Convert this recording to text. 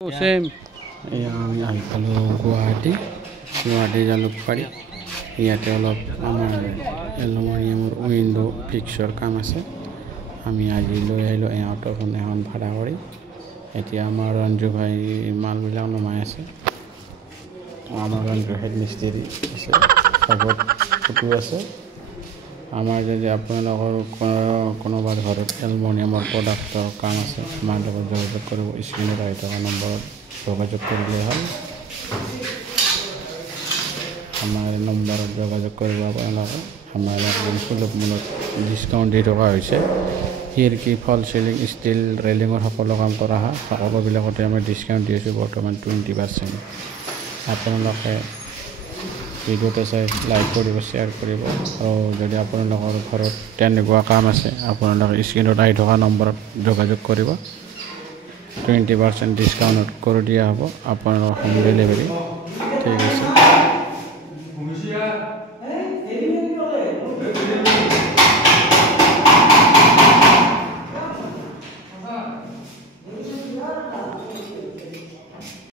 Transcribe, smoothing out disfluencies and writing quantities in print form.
Same. আমি আহি পালোঁ গুৱাহাটী জালুকবাৰী ইয়াতে অলপ আমাৰ এলুমিনিয়ামৰ উইণ্ডো ফিক্সৰ কাম আছে আমি আজি লৈ আহিলোঁ অটোখন এখন ভাড়া কৰি এতিয়া আমাৰ ৰঞ্জু ভাই মালবিলাক নমাই আছে আমাৰ ৰঞ্জু হেড মিস্ত্ৰী আছে চবত ফটো আছে আমাৰ যদি আপোনালোকৰ কোনোবা ঘৰত এলুমিনিয়ামৰ প্ৰডাক্টৰ কাম আছে আমাৰ লগত যোগাযোগ কৰিব স্ক্ৰীনত আহি থকা নম্বৰত যোগাযোগ কৰিলে হ'ল আমাৰ নম্বৰত যোগাযোগ কৰিব আপোনালোকে আমাৰ একদম সুলভ মূল্যত ডিছকাউণ্ট দি থকা হৈছে খিৰিকী ফল চিলিং ষ্টিল ৰেলিঙৰ সকলো কাম কৰা হয় সকলোবিলাকতে আমি ডিছকাউণ্ট দি আছোঁ বৰ্তমান 20%। আপোনালোকে ভিডিঅ'টো চাই লাইক কৰিব শ্বেয়াৰ কৰিব আৰু যদি আপোনালোকৰ ঘৰত তেনেকুৱা কাম আছে আপোনালোকে স্ক্ৰীনত আহি থকা নম্বৰত যোগাযোগ কৰিব 20% ডিছকাউণ্ট কৰি দিয়া হ'ব আপোনালোকৰ হোম ডেলিভাৰী ঠিক আছে।